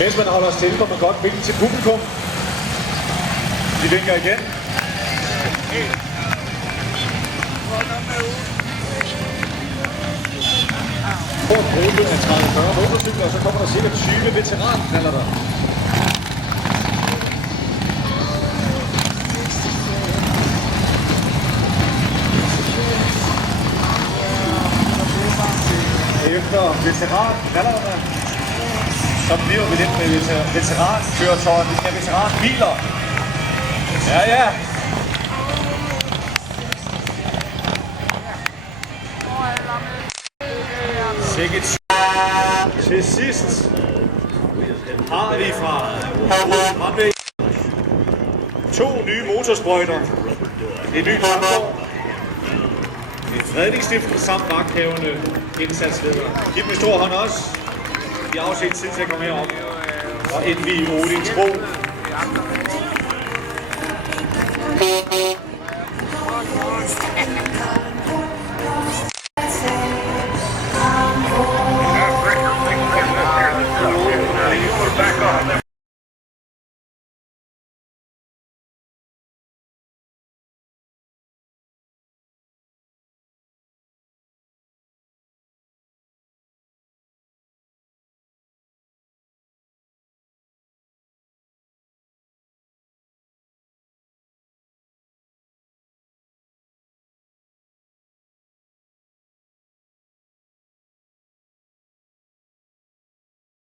Mens man holder stille, må man godt vinke til publikum. De vinker igen. På en gruppe af 30-40 motorcykler, og så kommer der cirka 20 veteranknaller der. Efter veteranknallerne, så bliver vi lidt med veterankøretøjer, vi skal have veteranbiler. Ja. Sikkert. Til sidst har vi fra fremlæg 2 nye motorsprøjter, en ny traktor, en fredningsstifter samt magthavende indsatsleder. Giv dem en stor hånd også. De har afset tid til at komme herop og indvige Odins bro.